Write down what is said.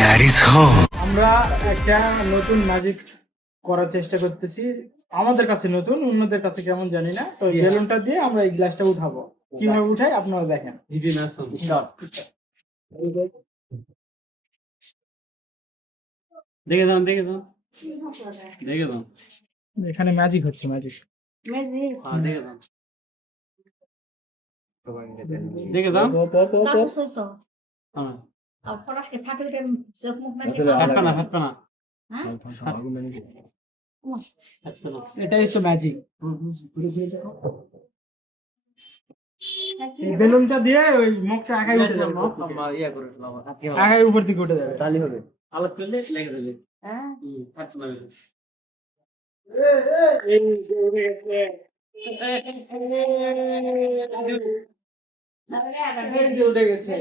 Daddy's home. আমরা একটা নতুন ম্যাজিক করার চেষ্টা করতেছি। আমাদের কাছে নতুন, অন্যদের কাছে কেমন জানি না। তো বেলুনটা দিয়ে আমরা এই গ্লাসটা উঠাবো। কিভাবে উঠাই আপনারা দেখেন। দেখে যান দেখে যান দেখে যান এখানে ম্যাজিক হচ্ছে, ম্যাজিক। দেখে যান দেখে যান হ্যাঁ ফাটবে না ফাটবে না ফাটবে না এটাই তো ম্যাজিক। এই বেলুনটা দিয়ে ওই মুখটা আগায় উঠে যাবে, ইয়া করে ফেলাম আগায় উপর দিকে উঠে যাবে। তালি হবে আলাদা করলে লেগে যাবে ফাটবে না এই যে উঠে গেছে।